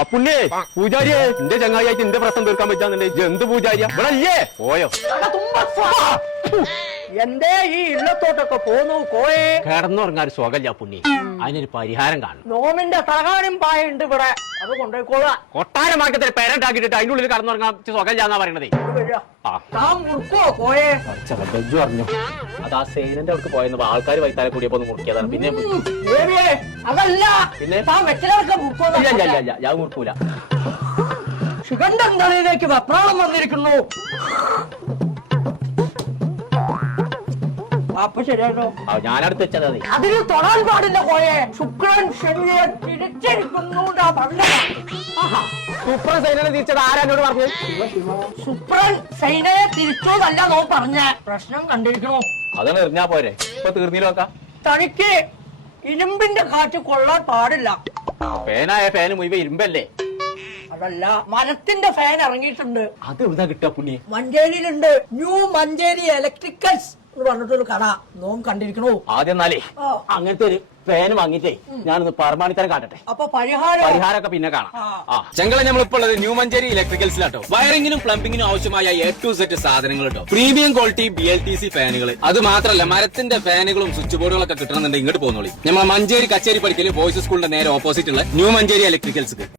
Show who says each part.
Speaker 1: അപ്പുണ്ണിയെ പൂജാരിയെ എന്റെ ചങ്ങായിട്ട് എന്റെ പ്രശ്നം തീർക്കാൻ പറ്റാന്നുണ്ട് എന്ത് പൂജാരിയ? ഇവിടെ അല്ലേ പോയോ
Speaker 2: എന്തേ ഈ ഇള്ളത്തോട്ടൊക്കെ പോന്നു കോയെ?
Speaker 1: കിടന്നുറങ്ങാൻ ഒരു സുഖമില്ല പുണ്ണി അതിനൊരു പരിഹാരം കാണും
Speaker 2: നോമിന്റെ തലകാനും പായുണ്ട് ഇവിടെ. അത് കൊണ്ടുപോയിക്കോളാം
Speaker 1: കൊട്ടാരമാർക്കത്തിൽ പേരണ്ടാക്കിയിട്ട് അതിന്റെ ഉള്ളിൽ കടന്നുറങ്ങാൻ സുഖമില്ലാന്നാ പറയണതേ. ആ.
Speaker 2: കോയെ?
Speaker 1: പറഞ്ഞു. അത് ആ സേനന്റെ അവർക്ക് പോയെന്ന് ആൾക്കാർ വൈത്താലെ കൂടിയപ്പോ ഒന്ന് മുറിക്കിയതാണ്. പിന്നെ
Speaker 2: അതല്ല.
Speaker 1: പിന്നെ? ഇല്ല ഇല്ല ഇല്ല. ഞാൻ മുറിക്കൂല.
Speaker 2: ശിഖണ്ഡൻ തലയിലേക്ക് വെപ്രാളം വന്നിരിക്കുന്നു. അപ്പൊ
Speaker 1: ശരിയാണോ? ഞാനടുത്ത് വെച്ചത് അതെ
Speaker 2: അതിന് തൊടാൻ പാടില്ല കോയെ. ശുക്രൻ ശനിയെ തിരിച്ചിരിക്കുന്നു.
Speaker 1: സൂപ്പർ സൈനനെ തിരിച്ചത് ആരാനോട് പറഞ്ഞു?
Speaker 2: ശുക്രൻ സൈനയെ തിരിച്ചോന്നല്ല നോ പറഞ്ഞ. പ്രശ്നം കണ്ടിരിക്കണോ?
Speaker 1: അതാണ് എറിഞ്ഞാ പോരെ. ഇപ്പൊ തീർന്നില്ല
Speaker 2: തനിക്ക് ഇരുമ്പിന്റെ കാറ്റ് കൊള്ളാൻ പാടില്ല.
Speaker 1: ഫാനായ ഫാന് മുഴുവൻ ഇരുമ്പല്ലേ?
Speaker 2: അതല്ല മരത്തിന്റെ ഫാൻ ഇറങ്ങിയിട്ടുണ്ട്.
Speaker 1: അത് എവിടുന്നാ കിട്ടാ പുണ്യ?
Speaker 2: മഞ്ചേരിയിലുണ്ട്. ന്യൂ മഞ്ചേരി ഇലക്ട്രിക്കൽസ് എന്ന് പറഞ്ഞിട്ടൊരു കട. നോം കണ്ടിരിക്കണോ.
Speaker 1: ആദ്യം എന്നാലേ
Speaker 2: ആ.
Speaker 1: അങ്ങനത്തെ ഒരു ഫാൻ വാങ്ങിട്ടേ ഞാനൊന്ന് പരമാണിത്തരം കാട്ടട്ടെ.
Speaker 2: അപ്പൊ പരിഹാരം
Speaker 1: പരിഹാരമൊക്കെ പിന്നെ കാണാം.
Speaker 2: ആ.
Speaker 1: ആ.
Speaker 3: ചെങ്കള നമ്മളിപ്പോൾ ഉള്ളത് ന്യൂ മഞ്ചേരി ഇലക്ട്രിക്കൽസിലാട്ടോ. വയറിംഗിനും പ്ലംബിംഗിനും ആവശ്യമായ എ ടു സെറ്റ് സാധനങ്ങൾ കേട്ടോ premium quality B L T C ഫാനുകൾ അത് മാത്രമല്ല മരത്തിന്റെ ഫാനുകളും സ്വിച്ച് ബോർഡുകളൊക്കെ കിട്ടണമെന്നുണ്ടെങ്കിൽ ഇങ്ങോട്ട് പോകുന്നോളി നമ്മൾ മഞ്ചേരി കച്ചേരി പഠിക്കൽ ബോയ്സ് സ്കൂളിന്റെ നേരെ ഓപ്പോസിറ്റ് ഉള്ള ന്യൂ മഞ്ചേരി ഇലക്ട്രിക്കൽസ്